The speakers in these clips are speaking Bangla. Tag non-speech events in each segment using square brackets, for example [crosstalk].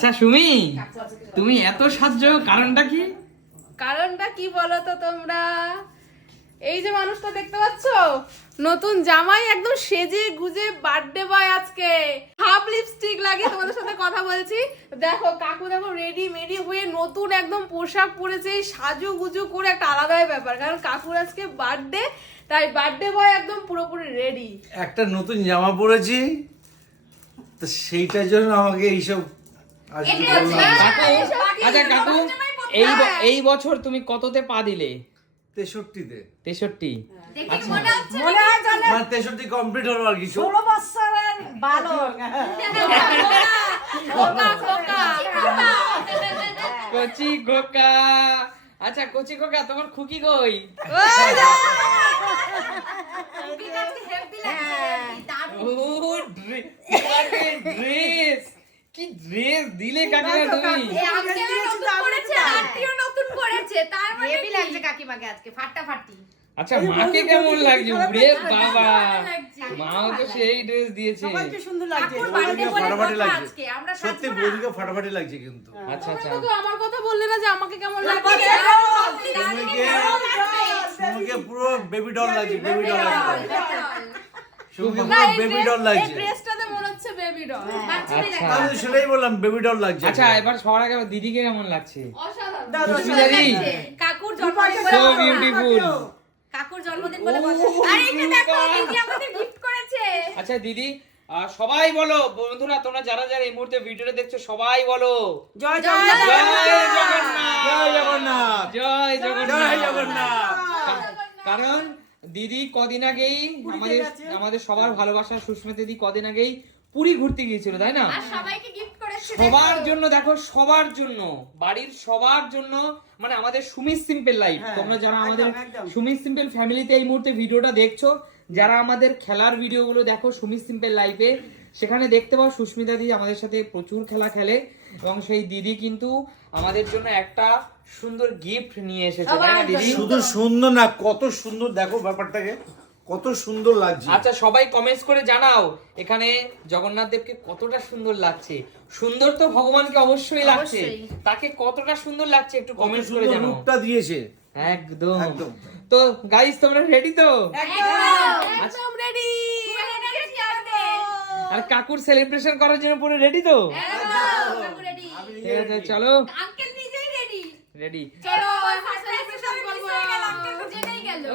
আচ্ছা সুমি তুমি এত সাহায্য কারণটা কি? কারণটা কি বলো তো তোমরা? এই যে মানুষটা দেখতে পাচ্ছ নতুন জামাই একদম সেজে গুজে বার্থডে বয় আজকে। হাফ লিপস্টিক লাগিয়ে তোমাদের সাথে কথা বলছি। দেখো কাকু দেখো রেডি মেডি হয়ে নতুন একদম পোশাক পরেছে সাজু গুজু করে একটা আলাদাই ব্যাপার কারণ কাকুর আজকে বার্থডে তাই বার্থডে বয় একদম পুরোপুরি রেডি একটা নতুন জামা পরেছি তো সেইটার জন্য আমাকে এইসব আচ্ছা কাকু এই এই বছর তুমি কততে পা দিলে? তেষট্টিতে। তেষট্টি। আচ্ছা। মানে তেষট্টি কমপ্লিট হলো আর কি ষোলো বছরের বালক। [laughs] খোকা খোকা কচি খোকা। আচ্ছা কচি তোমার খুকি কই? ড্রেস? কি ড্রেস দিলে কাকিমা তুমি? হেভি লাগছে কাকিমাকে আজকে ফাটাফাটি আচ্ছা মাকে কেমন লাগছে? বাবা। মাও তো সেই ড্রেস দিয়েছে। সবাইকে সুন্দর লাগছে। ফাটাফাটি লাগছে। সত্যি বৌদিকে ফাটাফাটি লাগছে কিন্তু। আচ্ছা আচ্ছা। তো আমার কথা বললে না যে আমাকে কেমন লাগছে? সুমিকে পুরো বেবি ডল লাগছে বেবি ডল লাগছে। বেবি ডল লাগছে। মনে বেবি ডল আচ্ছা। আমি তো বললাম বেবি ডল লাগছে আচ্ছা এবার সবার আগে দিদিকে কেমন লাগছে? অসাধারণ। সুস্মিতা দি কাকুর জন্মদিন সো বিউটিফুল কাকুর জন্মদিন বলে আরে এটা দেখো দিদি আমাদের গিফট করেছে। আচ্ছা দিদি সবাই বলো বন্ধুরা তোমরা যারা যারা এই মুহূর্তে ভিডিওটা দেখছ সবাই বলো। জয় জয় জগন্নাথ। জগন্নাথ। জয় জগন্নাথ। জয় জগন্নাথ। জয় জগন্নাথ। কারণ দিদি কদিন আগেই আমাদের আমাদের সবার ভালোবাসা সুস্মিতা দিদি কদিন আগেই পুরী ঘুরতে গিয়েছিল তাই না? সবাইকে গিফট করেছে সবার জন্য দেখো সবার জন্য বাড়ির সবার জন্য মানে আমাদের সুমি সিম্পল লাইফ তোমরা যারা আমাদের সুমি সিম্পল ফ্যামিলিতে এই মুহূর্তে ভিডিওটা দেখছ যারা আমাদের খেলার ভিডিওগুলো দেখো সুমিত সিম্পল লাইফে সেখানে দেখতে পাও সুস্মিতা দিদি আমাদের সাথে প্রচুর খেলা খেলে এবং সেই দিদি কিন্তু আমাদের জন্য একটা সুন্দর গিফট নিয়ে এসেছে তাই না দিদি? শুধু সুন্দর না কত সুন্দর দেখো ব্যাপারটাকে। কত সুন্দর লাগছে। আচ্ছা সবাই কমেন্টস করে জানাও এখানে জগন্নাথ দেবকে কতটা সুন্দর লাগছে। সুন্দর তো ভগবানকে অবশ্যই লাগছে তাকে কতটা সুন্দর লাগছে একটু কমেন্টস করে জানাও। রূপটা দিয়েছে। একদম। একদম। তো গাইস তোমরা রেডি তো? একদম। রেডি আর কাকুর সেলিব্রেশন করার জন্য পুরো রেডি তো? ঠিক আছে চলো। আঙ্কেল নিজেই রেডি রেডি চলো সেলিব্রেশন করব ও নাচছে দেখো। নাচ চলো কাকু তোমার এই নাচ চলতেই থাকো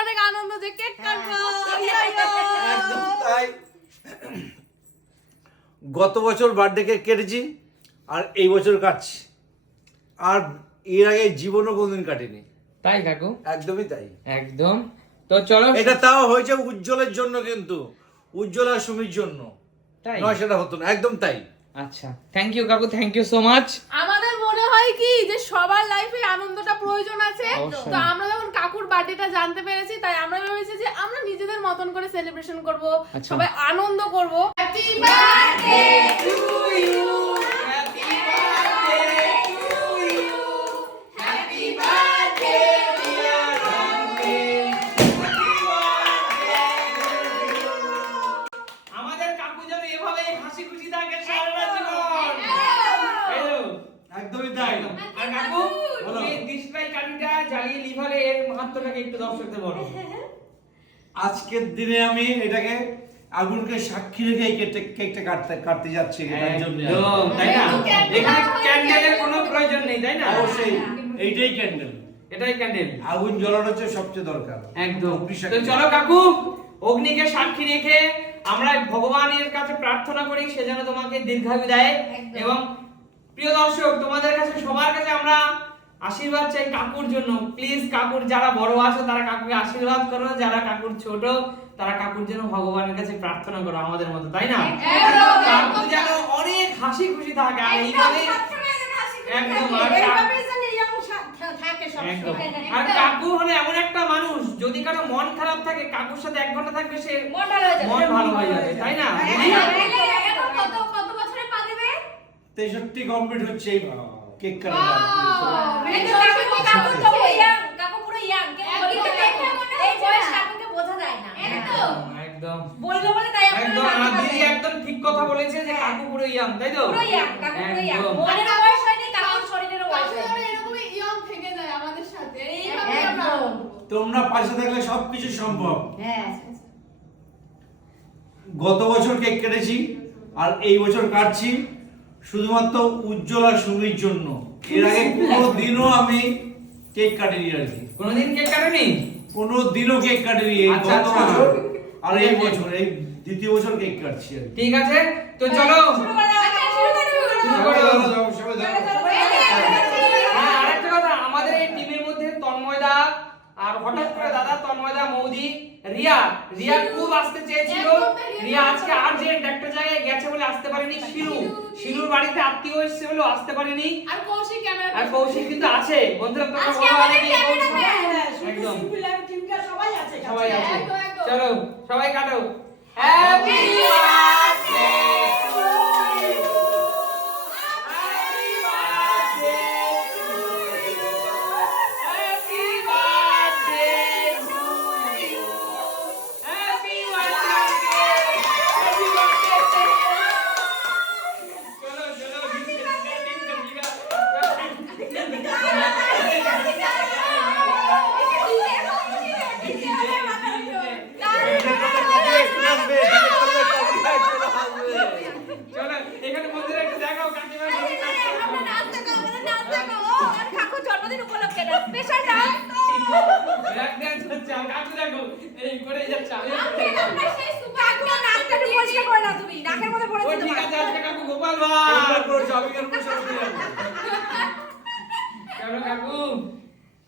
অনেক আনন্দ যে কেক কাটবো গত বছর বার্থডে কেক কেটেছি আর এই বছর কাটছি। আর এর আগে জীবনও কোনদিন কাটেনি। তাই কাকু? একদমই তাই। একদম। তো চলো। এটা তাও হয়েছে উজ্জ্বলের জন্য কিন্তু। উজ্জ্বল আর সুমির জন্য। তাই? নয় সেটা হতো না। একদম তাই। আচ্ছা। থ্যাংক ইউ কাকু। থ্যাংক ইউ সো মাচ আমাদের মনে হয় কি যে সবার লাইফে আনন্দটা প্রয়োজন আছে? তো আমরা যখন কাকুর বার্থডেটা জানতে পেরেছি তাই আমরা ভেবেছি যে আমরা নিজেদের মতন করে সেলিব্রেশন করব আচ্ছা। সবাই আনন্দ করব। হ্যাপি বার্থডে আর কাকু। তুমি ডিসপ্লে কাঠিটা জ্বালিয়ে লিভারে এর মাহাত্মটাকে একটু দর্শকদের বলো। আজকের দিনে আমি এটাকে আগুনকে সাক্ষী রেখে এই কেকটা কেকটা কাটতে কাটতে যাচ্ছি এটার জন্য। তাই না? এখানে ক্যান্ডেলের কোনো প্রয়োজন নেই তাই না? অবশ্যই এইটাই ক্যান্ডেল এটাই ক্যান্ডেল আগুন জ্বালানো হচ্ছে সবচেয়ে দরকার। একদম। তো চলো কাকু অগ্নিকে সাক্ষী রেখে আমরা ভগবানের কাছে প্রার্থনা করি সে যেন তোমাকে দীর্ঘায়ু দেয় এবং প্রিয় দর্শক তোমাদের কাছে সবার কাছে আমরা আশীর্বাদ চাই কাকুর জন্য প্লিজ কাকুর যারা বড় আছো তারা কাকুকে আশীর্বাদ করো যারা কাকুর ছোট তারা কাকুর জন্য ভগবানের কাছে প্রার্থনা করো আমাদের মতো তাই না কাকু যেন অনেক হাসি খুশি থাকে আর এইভাবে একদম আর কাকু- একদম আর কাকু হলো এমন একটা মানুষ যদি কারও মন খারাপ থাকে কাকুর সাথে এক ঘণ্টা থাকবে সে মন ভালো হয়ে যাবে তাই না তেষট্টি কমপ্লিট হচ্ছে এই কেক একদম বলল বলে তাই একদম আমার দিদি কথা বলেছে যে কাকু পুরো ইয়াং তাই তো? পুরো young, কাকু পুরো young। মনের বয়স হয়নি, কাকুর শরীরেরও বয়স হয়নি। এরকমই ইয়ং থেকে যায় আমাদের সাথে। এইভাবে আমরা একদম। আনন্দ করব। তোমরা পাশে থাকলে সবকিছু সম্ভব। হ্যাঁ। গত বছর কেক কেটেছি আর এই বছর কাটছি। শুধুমাত্র উজ্জ্বল আর সুমির জন্য। এর আগে কোনো দিনও আমি কেক কাটিনি আর কি কোনোদিন কেক কাটেনি? কোনো দিনও কেক কাটিনি এই আচ্ছা, গত আচ্ছা। বছর আর এই বছর এই দ্বিতীয় বছর কেক কাটছি আর কি। ঠিক আছে তো চলো। শুরু করো। শুরু করো। শুরু করো। সবাই দাও। হ্যাঁ, আরেকটা কথা আমাদের এই টিমের মধ্যে তন্ময়দা আর হঠাৎ করে দাদা তন্ময়দা মৌদি রিয়া রিয়া খুব আসতে চেয়েছিল। রিয়া আজকে আর্জেন্ট একটা জায়গায় গেছে বলে আসতে পারেনি শিলু। শিলুর বাড়িতে আত্মীয় এসেছে বলে আসতে পারেনি। আর কৌশিক ক্যামেরা আর কৌশিক কিন্তু আছে। বন্ধুরা তোমরা বলো কৌশিক? ক্যামেরাম্যান। একদম। সবাই আছে সবাই আছে। চলো সবাই কাটো। হ্যাপি বার্থডে হচ্ছে আর কাকু দেখো এই করে যাচ্ছে আমি সেই নাকটা একটু পরিষ্কার করে নাও তুমি, নাকের মধ্যে ও পড়েছে ঠিক আছে আজকে কাকু গোপাল তোমরা ভাই করেছ, আমি কেন করছি, আমি জানি। চলো কাকু?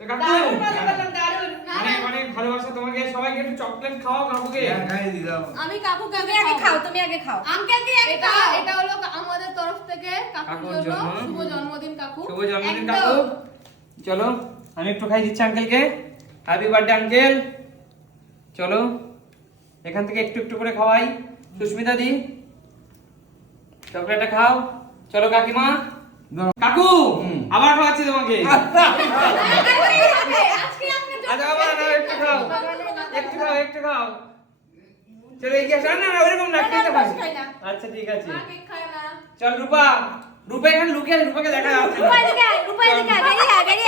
তো কাকু দারুণ মজা পেলাম, দারুণ। না, অনেক অনেক ভালোবাসা তোমাকে। সবাইকে একটু চকলেট খাওয়াও কাকুকে। হ্যাঁ, খাইয়ে দিলাম। আমি কাকুকে তুমি আগে খাও, তুমি আগে খাও। আঙ্কেলকে এটা এটা হলো আমাদের তরফ থেকে কাকুর কাকুর জন্য। জন্য। শুভ জন্মদিন কাকু। শুভ জন্মদিন কাকু। চলো আমি একটু খাই দিচ্ছি আঙ্কেলকে। হ্যাপি বার্থডে আঙ্কেল চলো এখান থেকে একটু একটু করে খাওয়াই। সুস্মিতা দি চকলেটটা খাও। চলো কাকিমা। কাকু আবার খাওয়াচ্ছি তোমাকে। আচ্ছা। একটু খাও। একটু খাও একটু খাও। চলো এগিয়ে আসো। না ওরকম না খেতে পারি। আচ্ছা ঠিক আছে। চল রূপা। রূপা এখানে লুকিয়ে আছে, রূপাকে দেখা যাচ্ছে রূপা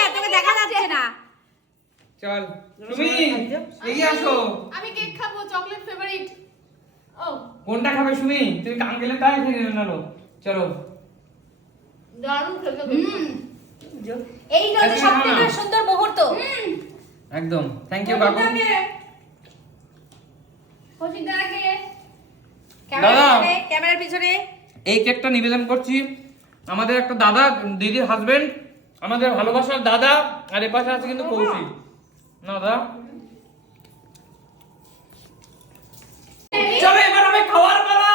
আয়, তোকে দেখা যাচ্ছে। চল। তুমি এগিয়ে আসো। আমি কেক খাব চকলেট ফেভারিট ও। কোনটা খাবে সুমি? তুমি আঙ্কেলের তাই খেয়ে নাও। চলো। দারুণ খেতে হুম। এই হলো সব থেকে সুন্দর মুহূর্ত। একদম। থ্যাংক ইউ কাকু। কৌশিকদাকে ক্যামেরার পিছনে, ক্যামেরার পিছনে। এই কেকটা নিবেদন করছি। আমাদের একটা দাদা দিদির হাজবেন্ড আমাদের ভালোবাসার দাদা আর এ পাশে আছে কিন্তু কৌশিক। না দাদা। চলো এবার খাওয়ার পালা।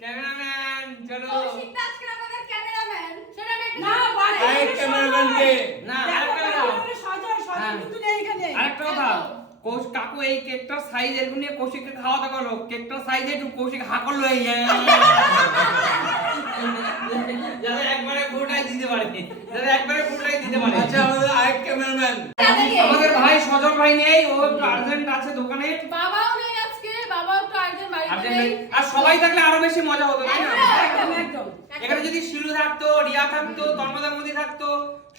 ক্যামেরাম্যান চলো। সাজার হ্যাঁ। কাকু এই কেকটার সাইজ এরকম নিয়ে কৌশিককে খাওয়াতে করো কেকটার সাইজ একটু কৌশিক হাকল লয়ে যায়। দিতে পারে? আচ্ছা আমাদের আরেক ক্যামেরাম্যান। আমাদের ভাই সজল ভাই নেই ও একটু আর্জেন্ট আছে দোকানে। বাবাও নেই আজকে বাবাও একটু আর্জেন্ট বাড়িতে নেই। আর সবাই থাকলে আরও বেশি মজা হতো তাই না? একদম একদম এখানে যদি শিলু থাকতো রিয়া থাকতো তন্মদা মোদি থাকতো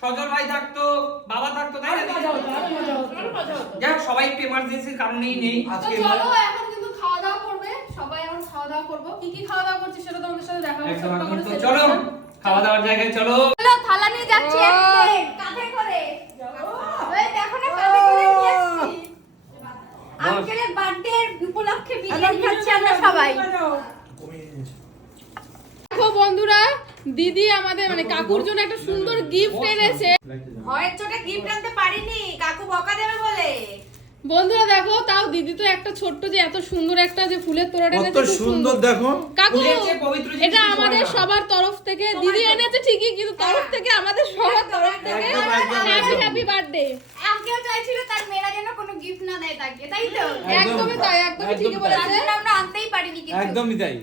সজল ভাই থাকতো বাবা থাকতো তাই না? মজা হতো আরও মজা হতো। আরও মজা হতো। যাই হোক, সবাই একটু এমার্জেন্সির কারণেই নেই। আজকে চলো এখন কিন্তু খাওয়া দাওয়া করবে। সবাই এখন খাওয়া দাওয়া করব। কি কি খাওয়া দাওয়া করছি সেটা তোমাদের সাথে celebration। চলো খাওয়া দাওয়ার জায়গায় চলো। চলো থালা নিয়ে যাচ্ছি কাঁধে করে। ওই দেখো না কাঁধে করে নিয়ে আসছি। আঙ্কেলের বার্থডে উপলক্ষে বিরিয়ানি খাচ্ছি আমরা সবাই। দেখো বন্ধুরা দিদি আমাদের মানে কাকুর জন্য একটা সুন্দর গিফট এনেছে। ভয়ের চোটে গিফট আনতে পারিনি কাকু বকা দেবে বলে। বন্ধুরা দেখো তাও দিদি তো একটা ছোট্ট যে এত সুন্দর একটা যে ফুলের তোড়াটা এনেছে সুন্দর দেখো। কাকু এটা আমাদের সবার তরফ থেকে দিদি এনেছে ঠিকই কিন্তু তরফ থেকে আমাদের সবার তরফ থেকে হ্যাপি হ্যাপি বার্থডে আঙ্কেল চাইছিল তার মেয়েরা যেন কোনো গিফট না দেয় তাকে তাই তো? একদমই তাই একদমই ঠিকই বলেছে। আমরা আনতেই পারিনি কিছু একদমই তাই।